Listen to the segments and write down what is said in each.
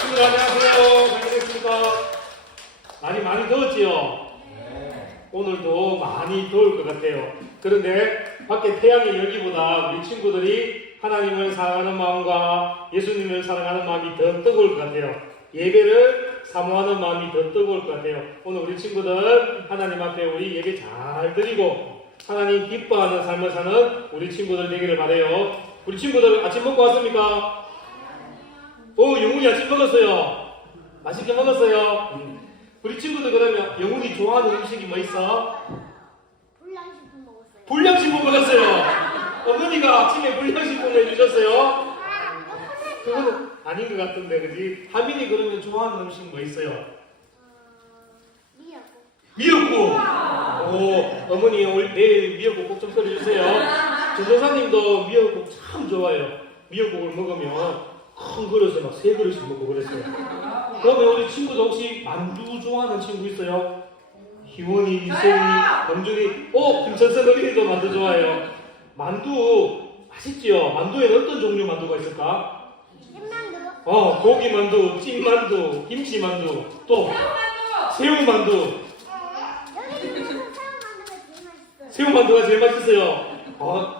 친구들 안녕하세요. 잘 지냈습니까? 날이 많이 더웠지요? 네. 오늘도 많이 더울 것 같아요. 그런데 밖에 태양의 열기보다 우리 친구들이 하나님을 사랑하는 마음과 예수님을 사랑하는 마음이 더 뜨거울 것 같아요. 예배를 사모하는 마음이 더 뜨거울 것 같아요. 오늘 우리 친구들 하나님 앞에 우리 예배 잘 드리고 하나님 기뻐하는 삶을 사는 우리 친구들 되기를 바라요. 우리 친구들 아침 먹고 왔습니까? 영훈이 아침 먹었어요. 맛있게 먹었어요. 우리 친구들 그러면 영훈이 좋아하는 음식이 뭐 있어? 불량식품 먹었어요. 불량식품 먹었어요. 어머니가 아침에 불량식품을 해주셨어요. 그거는 아닌 것 같은데, 그지? 하민이 그러면 좋아하는 음식 뭐 있어요? 미역국. 미역국! 어머니 오늘 내일 미역국 꼭 좀 끓여주세요. 전도사님도 미역국 참 좋아해요. 미역국을 먹으면 큰 그릇에 막 3그릇씩 먹고 그랬어요. 그러면 우리 친구도 혹시 만두 좋아하는 친구 있어요? 희원이, 이세이, 범준이, 김천선 어린이도 만두 좋아해요. 만두 맛있지요? 만두에는 어떤 종류 만두가 있을까? 햄만두. 고기만두, 찐만두, 김치만두, 또 새우만두. 새우만두가 제일 맛있어요.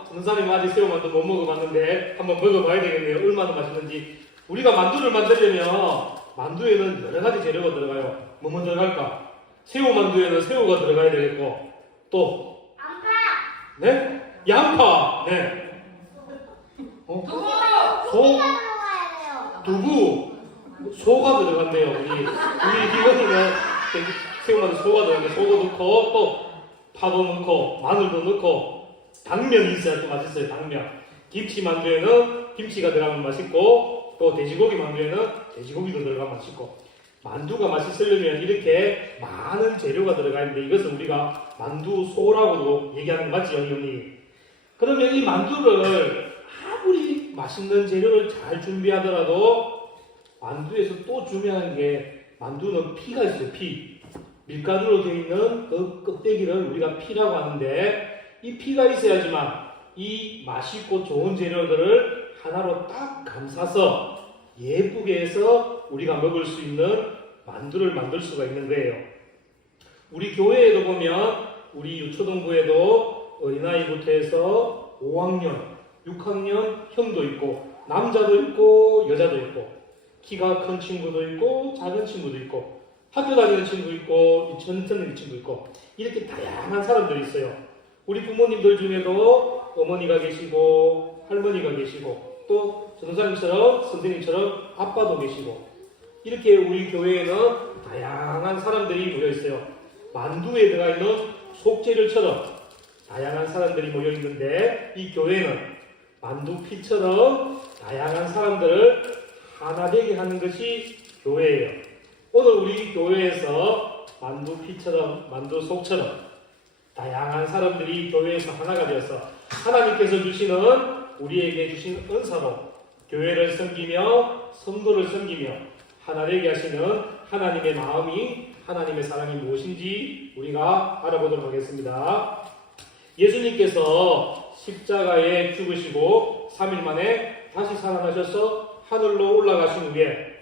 전사님 아직 새우만두 못 먹어봤는데 한번 먹어봐야 되겠네요. 얼마나 맛있는지. 우리가 만두를 만들려면 만두에는 여러 가지 재료가 들어가요. 뭐 들어갈까? 새우만두에는 새우가 들어가야 되겠고, 또 양파. 네? 양파. 네. 두부. 소가 들어간대요. 우리 이거는 새우만두 소가 들어가는데 소도 넣고 또 파도 넣고 마늘도 넣고 당면이 있어야 또 맛있어요. 당면. 김치만두에는 김치가 들어가면 맛있고 또 돼지고기 만두에는 돼지고기도 들어가면 맛있고 만두가 맛있으려면 이렇게 많은 재료가 들어가 있는데 이것을 우리가 만두소라고도 얘기하는 거 맞지, 영희? 그러면 이 만두를 아무리 맛있는 재료를 잘 준비하더라도 만두에서 또 중요한 게 만두는 피가 있어요. 피. 밀가루로 되어 있는 그 껍데기를 우리가 피라고 하는데 이 피가 있어야지만 이 맛있고 좋은 재료들을 하나로 딱 감싸서 예쁘게 해서 우리가 먹을 수 있는 만두를 만들 수가 있는 거예요. 우리 교회에도 보면 우리 유초동부에도 어린아이부터 해서 5학년, 6학년 형도 있고 남자도 있고 여자도 있고 키가 큰 친구도 있고 작은 친구도 있고 학교 다니는 친구 있고 전전하는 친구 있고 이렇게 다양한 사람들이 있어요. 우리 부모님들 중에도 어머니가 계시고 할머니가 계시고 또 전도사님처럼 선생님처럼 아빠도 계시고 이렇게 우리 교회에는 다양한 사람들이 모여 있어요. 만두에 들어가 있는 속재료처럼 다양한 사람들이 모여 있는데 이 교회는 만두피처럼 다양한 사람들을 하나 되게 하는 것이 교회예요. 오늘 우리 교회에서 만두피처럼 만두속처럼 다양한 사람들이 교회에서 하나가 되어서 하나님께서 주시는 우리에게 주신 은사로 교회를 섬기며 성도를 섬기며 하나 되게 하시는 하나님의 마음이 하나님의 사랑이 무엇인지 우리가 알아보도록 하겠습니다. 예수님께서 십자가에 죽으시고 3일 만에 다시 살아나셔서 하늘로 올라가신 후에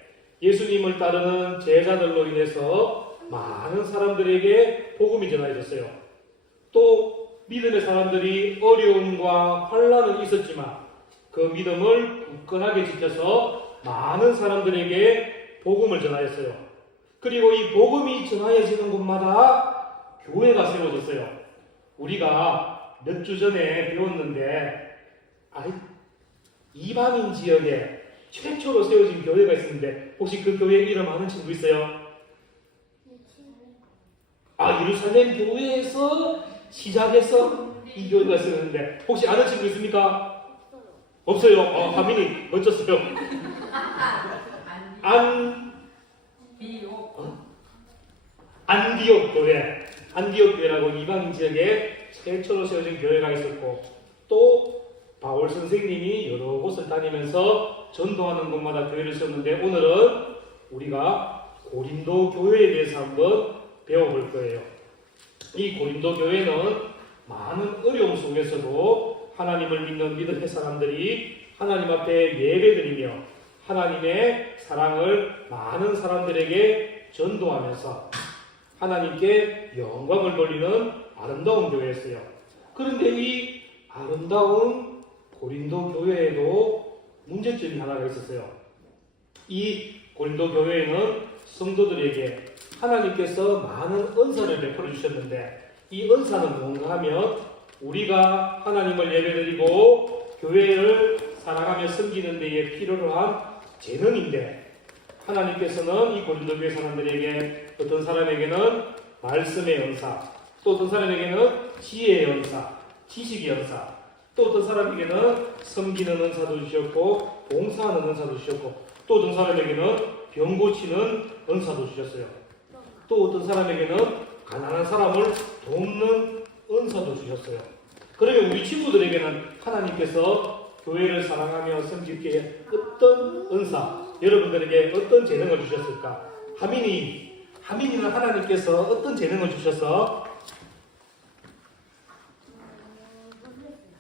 예수님을 따르는 제자들로 인해서 많은 사람들에게 복음이 전해졌어요. 또 믿음의 사람들이 어려움과 환난은 있었지만 그 믿음을 굳건하게 지켜서 많은 사람들에게 복음을 전하였어요. 그리고 이 복음이 전하여지는 곳마다 교회가 세워졌어요. 우리가 몇 주 전에 배웠는데 이방인 지역에 최초로 세워진 교회가 있었는데 혹시 그 교회 이름 아는 친구 있어요? 예루살렘 교회에서 시작해서 이 교회가 있었는데 혹시 아는 친구 있습니까? 없어요. 하민이 멋졌어요. 안디옥 교회. 안디옥 교회라고 이방인 지역에 최초로 세워진 교회가 있었고 또 바울 선생님이 여러 곳을 다니면서 전도하는 곳마다 교회를 세웠는데 오늘은 우리가 고린도 교회에 대해서 한번 배워볼 거예요. 이 고린도 교회는 많은 어려움 속에서도 하나님을 믿는 믿음의 사람들이 하나님 앞에 예배드리며 하나님의 사랑을 많은 사람들에게 전도하면서 하나님께 영광을 돌리는 아름다운 교회였어요. 그런데 이 아름다운 고린도 교회에도 문제점이 하나가 있었어요. 이 고린도 교회에는 성도들에게 하나님께서 많은 은사를 베풀어 주셨는데 이 은사는 뭔가 하면 우리가 하나님을 예배드리고 교회를 사랑하며 섬기는 데에 필요로 한 재능인데 하나님께서는 이 고린도 교회 사람들에게 어떤 사람에게는 말씀의 은사, 또 어떤 사람에게는 지혜의 은사, 지식의 은사, 또 어떤 사람에게는 섬기는 은사도 주셨고 봉사하는 은사도 주셨고 또 어떤 사람에게는 병 고치는 은사도 주셨어요. 또 어떤 사람에게는 가난한 사람을 돕는 은사도 주셨어요. 그러면 우리 친구들에게는 하나님께서 교회를 사랑하며 섬기기에 어떤 은사, 여러분들에게 어떤 재능을 주셨을까? 하민이는 하나님께서 어떤 재능을 주셔서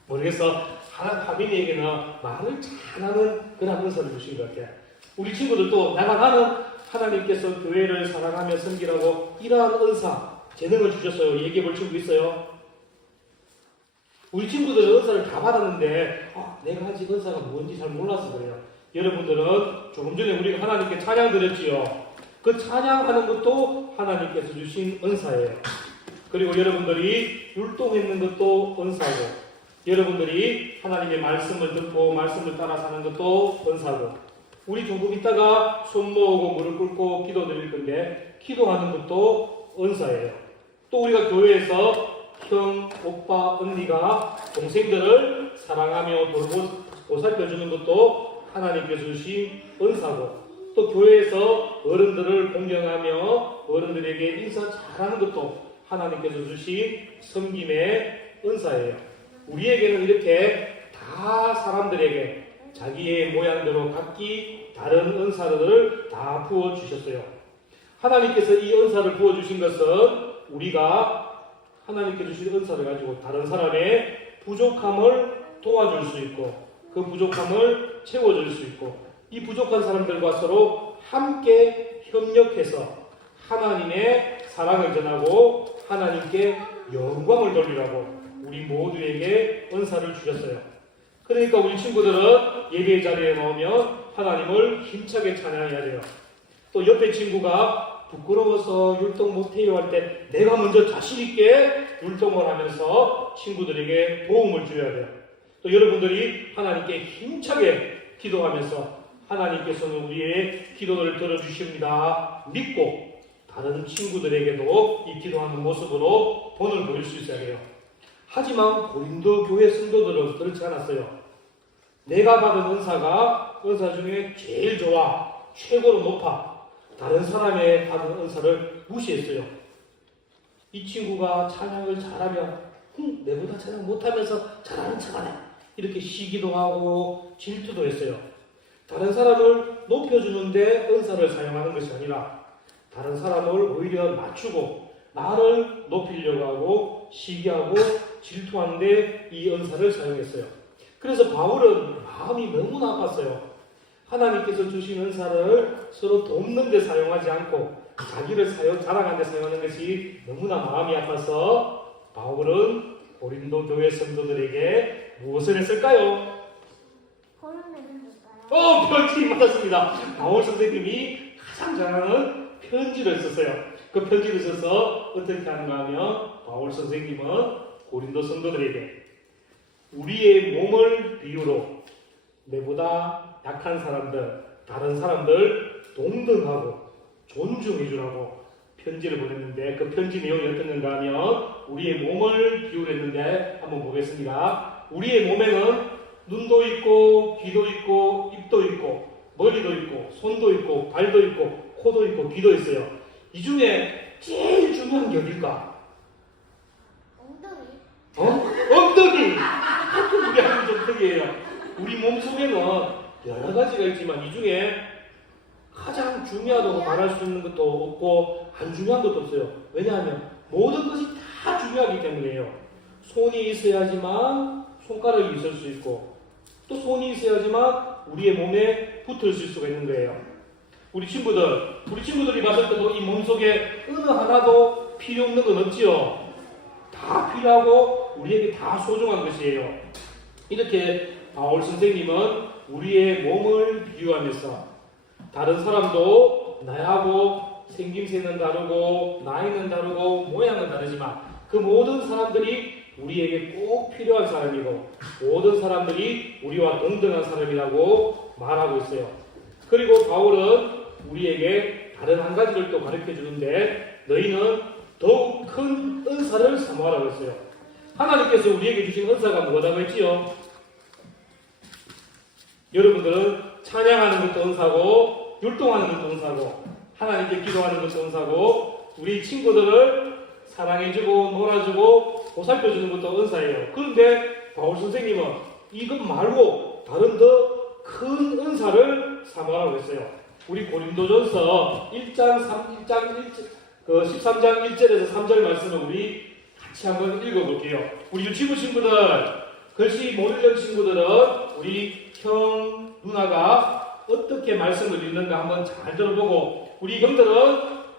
모르겠어. 하민이에게는 말을 잘하는 그런 은사를 주신 것 같아. 우리 친구들도 나는 하나님께서 교회를 사랑하며 섬기라고 이러한 은사, 재능을 주셨어요. 얘기해 볼 친구 있어요? 우리 친구들은 은사를 다 받았는데 내가 아직 은사가 뭔지 잘 몰라서 그래요. 여러분들은 조금 전에 우리가 하나님께 찬양 드렸지요. 그 찬양하는 것도 하나님께서 주신 은사예요. 그리고 여러분들이 율동했는 것도 은사고 여러분들이 하나님의 말씀을 듣고 말씀을 따라 사는 것도 은사고 우리 조금 있다가 손 모으고 무릎 꿇고 기도 드릴 건데 기도하는 것도 은사예요. 또 우리가 교회에서 형, 오빠, 언니가 동생들을 사랑하며 보살펴주는 것도 하나님께서 주신 은사고 또 교회에서 어른들을 공경하며 어른들에게 인사 잘하는 것도 하나님께서 주신 섬김의 은사예요. 우리에게는 이렇게 다 사람들에게 자기의 모양대로 각기 다른 은사들을 다 부어주셨어요. 하나님께서 이 은사를 부어주신 것은 우리가 하나님께 주신 은사를 가지고 다른 사람의 부족함을 도와줄 수 있고 그 부족함을 채워줄 수 있고 이 부족한 사람들과 서로 함께 협력해서 하나님의 사랑을 전하고 하나님께 영광을 돌리라고 우리 모두에게 은사를 주셨어요. 그러니까 우리 친구들은 예배 자리에 나오면 하나님을 힘차게 찬양해야 돼요. 또 옆에 친구가 부끄러워서 율동 못해요 할 때 내가 먼저 자신있게 율동을 하면서 친구들에게 도움을 줘야 돼요. 또 여러분들이 하나님께 힘차게 기도하면서 하나님께서는 우리의 기도를 들어주십니다 믿고 다른 친구들에게도 이 기도하는 모습으로 본을 보일 수 있어야 돼요. 하지만 고린도 교회 성도들은 그렇지 않았어요. 내가 받은 은사가 은사 중에 제일 좋아, 최고로 높아. 다른 사람의 받은 은사를 무시했어요. 이 친구가 찬양을 잘하면 내보다 찬양 못하면서 잘하는 척하네. 이렇게 시기도 하고 질투도 했어요. 다른 사람을 높여주는데 은사를 사용하는 것이 아니라 다른 사람을 오히려 낮추고 나를 높이려고 하고 시기하고 질투하는데 이 은사를 사용했어요. 그래서 바울은 마음이 너무나 아팠어요. 하나님께서 주신 은사를 서로 돕는 데 사용하지 않고 자기를 자랑하는 데 사용하는 것이 너무나 마음이 아파서 바울은 고린도 교회 성도들에게 무엇을 했을까요? 편지 맞았습니다. 바울 선생님이 가장 잘하는 편지를 썼어요. 그 편지를 써서 어떻게 하는가 하면 바울 선생님은 고린도 성도들에게 우리의 몸을 비유로 내보다 약한 사람들, 다른 사람들 동등하고 존중해 주라고 편지를 보냈는데 그 편지 내용이 어땠는가 하면 우리의 몸을 비유했는데 한번 보겠습니다. 우리의 몸에는 눈도 있고 귀도 있고 입도 있고 머리도 있고 손도 있고 발도 있고 코도 있고 귀도 있어요. 이 중에 제일 중요한 게 어딜까? 엉덩이! 가끔 우리 하는 좀 특이해요. 우리 몸 속에는 여러 가지가 있지만 이 중에 가장 중요하다고 말할 수 있는 것도 없고 안 중요한 것도 없어요. 왜냐하면 모든 것이 다 중요하기 때문이에요. 손이 있어야지만 손가락이 있을 수 있고 또 손이 있어야지만 우리의 몸에 붙을 수가 있는 거예요. 우리 친구들이 봤을 때도 이 몸속에 어느 하나도 필요 없는 건 없지요. 다 필요하고 우리에게 다 소중한 것이에요. 이렇게 바울 선생님은 우리의 몸을 비유하면서 다른 사람도 나하고 생김새는 다르고 나이는 다르고 모양은 다르지만 그 모든 사람들이 우리에게 꼭 필요한 사람이고 모든 사람들이 우리와 동등한 사람이라고 말하고 있어요. 그리고 바울은 우리에게 다른 한 가지를 또 가르쳐 주는데 너희는 더욱 큰 은사를 사모하라고 했어요. 하나님께서 우리에게 주신 은사가 뭐라고 했지요? 여러분들은 찬양하는 것도 은사고 율동하는 것도 은사고 하나님께 기도하는 것도 은사고 우리 친구들을 사랑해주고 놀아주고 보살펴주는 것도 은사예요. 그런데 바울 선생님은 이것 말고 다른 더 큰 은사를 사모하라고 했어요. 우리 고린도전서 13장 1절에서 3절 말씀을 우리 같이 한번 읽어볼게요. 우리 유치부 친구들, 글씨 못 읽는 친구들은 우리 형, 누나가 어떻게 말씀을 읽는가 한번 잘 들어보고 우리 형들은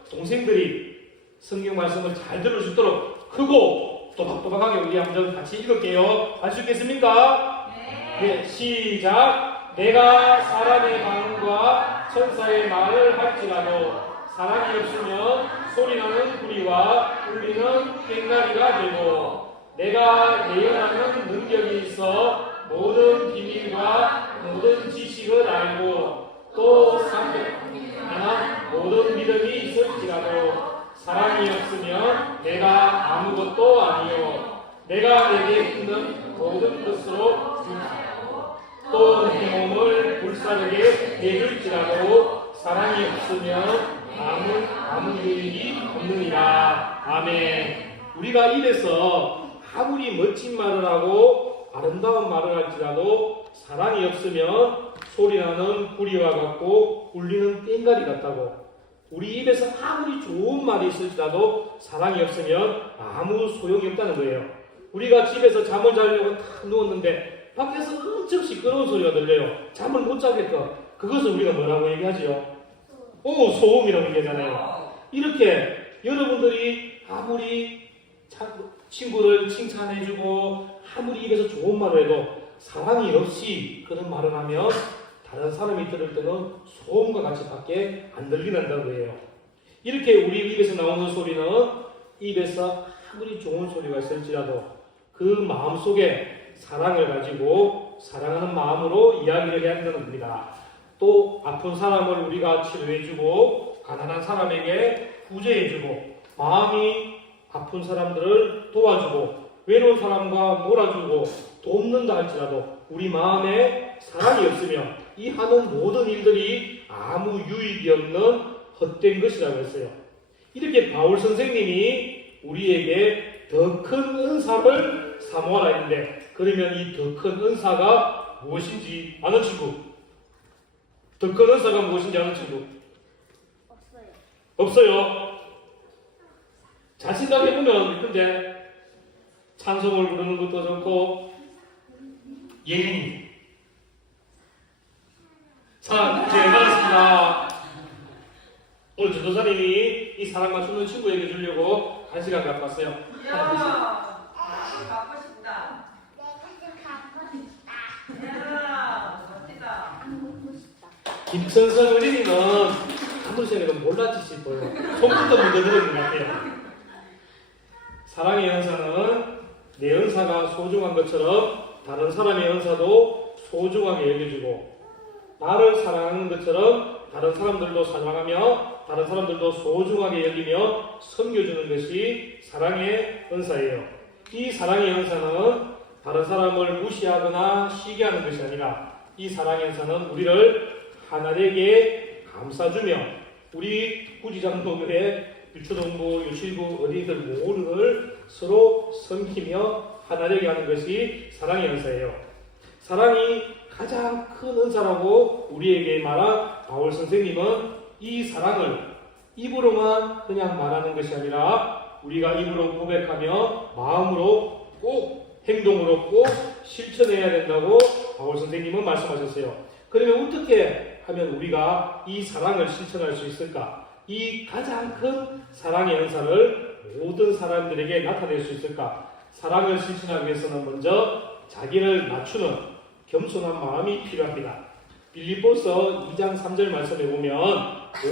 동생들이 성경 말씀을 잘 들을 수 있도록 크고 또박또박하게 우리 한번 같이 읽을게요. 할 수 있겠습니까? 네. 시작. 내가 사람의 방과 천사의 말을 할지라도 사랑이 없으면 소리나는 구리와 울리는 꽹과리가 되고 내가 예언하는 능력이 있어 모든 비밀과 모든 지식을 알고 또 상대하는 모든 믿음이 있을지라도 사랑이 없으면 내가 아무것도 아니요 내가 내게 있는 모든 것으로 또 내 몸을 불사르게 해줄지라도 사랑이 없으면 아무 유익이 없느니라. 아멘. 우리가 입에서 아무리 멋진 말을 하고 아름다운 말을 할지라도 사랑이 없으면 소리나는 구리와 같고 울리는 꽹과리 같다고. 우리 입에서 아무리 좋은 말이 있을지라도 사랑이 없으면 아무 소용이 없다는 거예요. 우리가 집에서 잠을 자려고 딱 누웠는데 밖에서 엄청 시끄러운 소리가 들려요. 잠을 못 자겠다. 그것을 우리가 뭐라고 얘기하지요? 소음이라고 얘기하잖아요. 이렇게 여러분들이 아무리 친구를 칭찬해주고 아무리 입에서 좋은 말을 해도 사랑이 없이 그런 말을 하면 다른 사람이 들을 때는 소음과 같이 밖에 안 들린다는 거예요. 이렇게 우리 입에서 나오는 소리는 입에서 아무리 좋은 소리가 있을지라도 그 마음속에 사랑을 가지고 사랑하는 마음으로 이야기를 해야 된다는 겁니다. 또 아픈 사람을 우리가 치료해주고 가난한 사람에게 구제해주고 마음이 아픈 사람들을 도와주고 외로운 사람과 놀아주고 돕는다 할지라도 우리 마음에 사랑이 없으면 이 하는 모든 일들이 아무 유익이 없는 헛된 것이라고 했어요. 이렇게 바울 선생님이 우리에게 더 큰 은사를 사모하라 했는데 그러면 이 더 큰 은사가 무엇인지 아는 친구? 더 큰 은사가 무엇인지 아는 친구? 없어요. 잘 생각해보면 근데 찬송을 부르는 것도 좋고 예린 자, 이제 반갑습니다. 오늘 전도사님이 이 사랑 맞추는 친구에게 주려고 한 시간 갖고 왔어요. 야, 갖고 싶다. 야, 멋지다. 김천선 어린이는 아무리 생각해도 몰랐지 싶어요. 손부터 먼저 들은 것 같아요. 사랑의 은사는 내 은사가 소중한 것처럼 다른 사람의 은사도 소중하게 여겨주고 나를 사랑하는 것처럼 다른 사람들도 사랑하며 다른 사람들도 소중하게 여기며 섬겨주는 것이 사랑의 은사예요. 이 사랑의 은사는 다른 사람을 무시하거나 시기하는 것이 아니라 이 사랑의 은사는 우리를 하나님께 감싸주며 우리 구지장로교회 유초동부, 유실부 어린이들 모두를 서로 섬기며 하나되게 하는 것이 사랑의 은사예요. 사랑이 가장 큰 은사라고 우리에게 말한 바울 선생님은 이 사랑을 입으로만 그냥 말하는 것이 아니라 우리가 입으로 고백하며 마음으로 꼭 행동으로 꼭 실천해야 된다고 바울 선생님은 말씀하셨어요. 그러면 어떻게 하면 우리가 이 사랑을 실천할 수 있을까? 이 가장 큰 사랑의 은사를 모든 사람들에게 나타낼 수 있을까? 사랑을 실천하기 위해서는 먼저 자기를 낮추는 겸손한 마음이 필요합니다. 빌립보서 2장 3절 말씀에 보면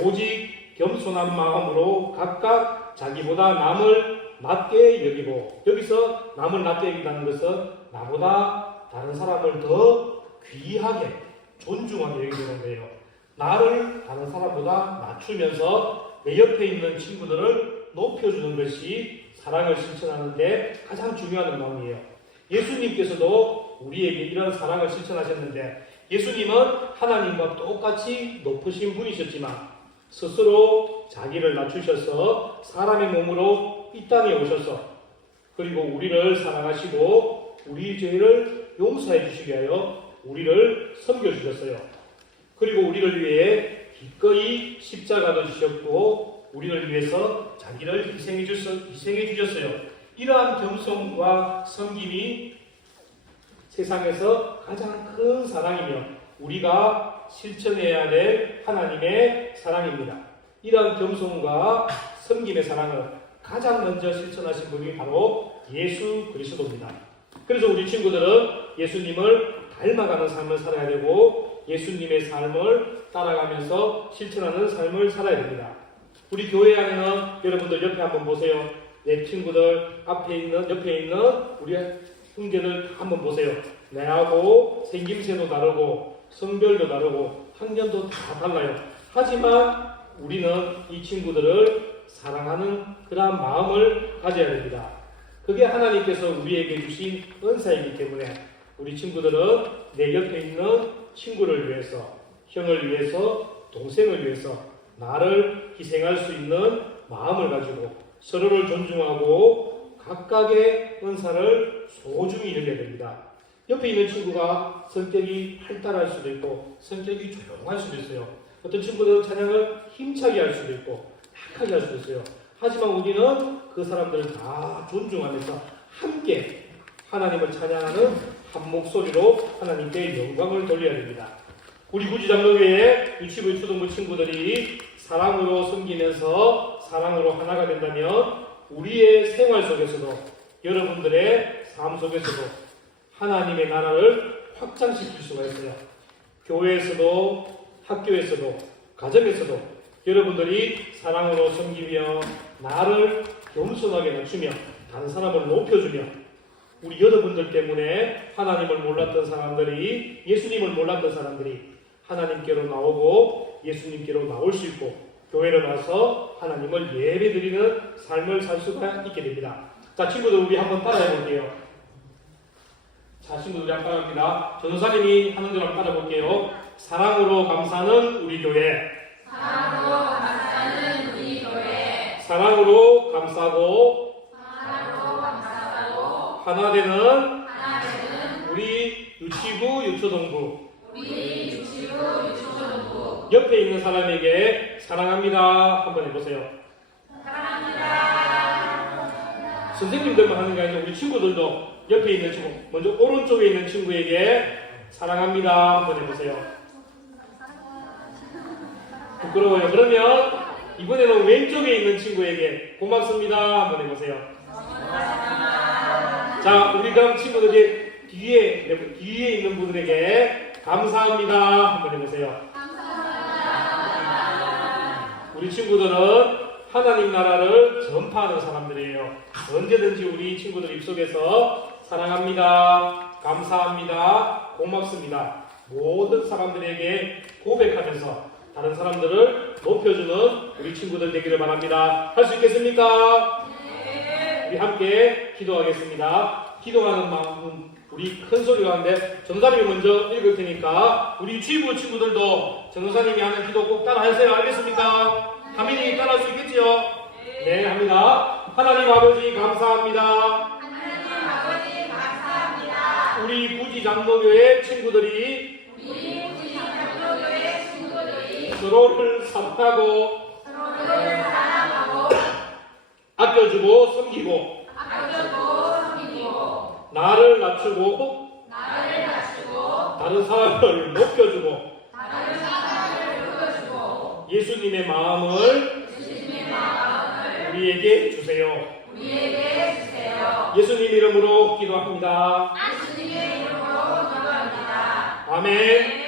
오직 겸손한 마음으로 각각 자기보다 남을 낮게 여기고, 여기서 남을 낮게 여긴다는 것은 나보다 다른 사람을 더 귀하게 존중하게 여기는 거예요. 나를 다른 사람보다 낮추면서 내 옆에 있는 친구들을 높여주는 것이 사랑을 실천하는데 가장 중요한 마음이에요. 예수님께서도 우리에게 이런 사랑을 실천하셨는데, 예수님은 하나님과 똑같이 높으신 분이셨지만 스스로 자기를 낮추셔서 사람의 몸으로 이 땅에 오셔서, 그리고 우리를 사랑하시고 우리 죄를 용서해 주시기 위하여 우리를 섬겨주셨어요. 그리고 우리를 위해 기꺼이 십자가도 지셨고 우리를 위해서 자기를 희생해 주셨어요. 이러한 겸손과 섬김이 세상에서 가장 큰 사랑이며 우리가 실천해야 될 하나님의 사랑입니다. 이러한 겸손과 섬김의 사랑을 가장 먼저 실천하신 분이 바로 예수 그리스도입니다. 그래서 우리 친구들은 예수님을 닮아가는 삶을 살아야 되고 예수님의 삶을 따라가면서 실천하는 삶을 살아야 됩니다. 우리 교회 안에는 여러분들 옆에 한번 보세요. 내 친구들 옆에 있는 우리 형제들 다 한번 보세요. 내하고 생김새도 다르고 성별도 다르고 학년도 다 달라요. 하지만 우리는 이 친구들을 사랑하는 그러한 마음을 가져야 됩니다. 그게 하나님께서 우리에게 주신 은사이기 때문에 우리 친구들은 내 옆에 있는 친구를 위해서, 형을 위해서, 동생을 위해서 나를 희생할 수 있는 마음을 가지고 서로를 존중하고 각각의 은사를 소중히 여겨야 됩니다. 옆에 있는 친구가 성격이 활달할 수도 있고 성격이 조용할 수도 있어요. 어떤 친구들은 찬양을 힘차게 할 수도 있고 약하게 할 수도 있어요. 하지만 우리는 그 사람들을 다 존중하면서 함께 하나님을 찬양하는 한 목소리로 하나님께 영광을 돌려야 됩니다. 우리 구지장로교회 유치부 초등부 친구들이 사랑으로 섬기면서 사랑으로 하나가 된다면 우리의 생활 속에서도 여러분들의 삶 속에서도 하나님의 나라를 확장시킬 수가 있어요. 교회에서도 학교에서도 가정에서도 여러분들이 사랑으로 섬기며 나를 겸손하게 낮추며 다른 사람을 높여주며 우리 여러분들 때문에 하나님을 몰랐던 사람들이, 예수님을 몰랐던 사람들이 하나님께로 나오고 예수님께로 나올 수 있고 교회를 와서 하나님을 예배드리는 삶을 살 수가 있게 됩니다. 자, 친구들 우리 한번 따라해 볼게요. 자, 친구들 우리 한번 따라합니다. 전도사님이 하는 대로 한번 따라 볼게요. 사랑으로 감사하는 우리 교회. 사랑으로 감사하는 우리 교회. 사랑으로 감싸고 사랑으로 감사하고 하나 되는 하나되는 우리 유치부 유초동부 우리 유치부 유초등부. 옆에 있는 사람에게 사랑합니다 한번 해보세요. 사랑합니다. 선생님들만 하는 게 아니라 우리 친구들도 옆에 있는 친구, 먼저 오른쪽에 있는 친구에게 사랑합니다 한번 해보세요. 부끄러워요. 그러면 이번에는 왼쪽에 있는 친구에게 고맙습니다 한번 해보세요. 자, 우리 그럼 친구들이 뒤에 있는 분들에게 감사합니다 한번 해보세요. 우리 친구들은 하나님 나라를 전파하는 사람들이에요. 언제든지 우리 친구들 입속에서 사랑합니다, 감사합니다, 고맙습니다 모든 사람들에게 고백하면서 다른 사람들을 높여주는 우리 친구들 되기를 바랍니다. 할 수 있겠습니까? 네. 우리 함께 기도하겠습니다. 기도하는 마음은 우리 큰 소리 가운데 전도사님이 먼저 읽을 테니까 우리 유치부 친구들도 전도사님이 하는 기도 꼭 따라 하세요. 알겠습니까? 하민이 따라 할 수 있겠지요? 네, 합니다. 하나님 아버지 감사합니다. 하나님 아버지 감사합니다. 우리 부지장로교회 친구들이 우리 부지장로교회 친구들이 서로를 사랑하고 서로를 사랑하고 아껴주고 섬기고 아껴주고 섬기고 나를 낮추고 나를 낮추고 다른 사람을 높여주고 다른 사람을 높여주고 예수님의 마음을 예수님의 마음을 우리에게 주세요. 우리에게 주세요. 예수님 이름으로 기도합니다. 예수님의 이름으로 기도합니다. 아멘.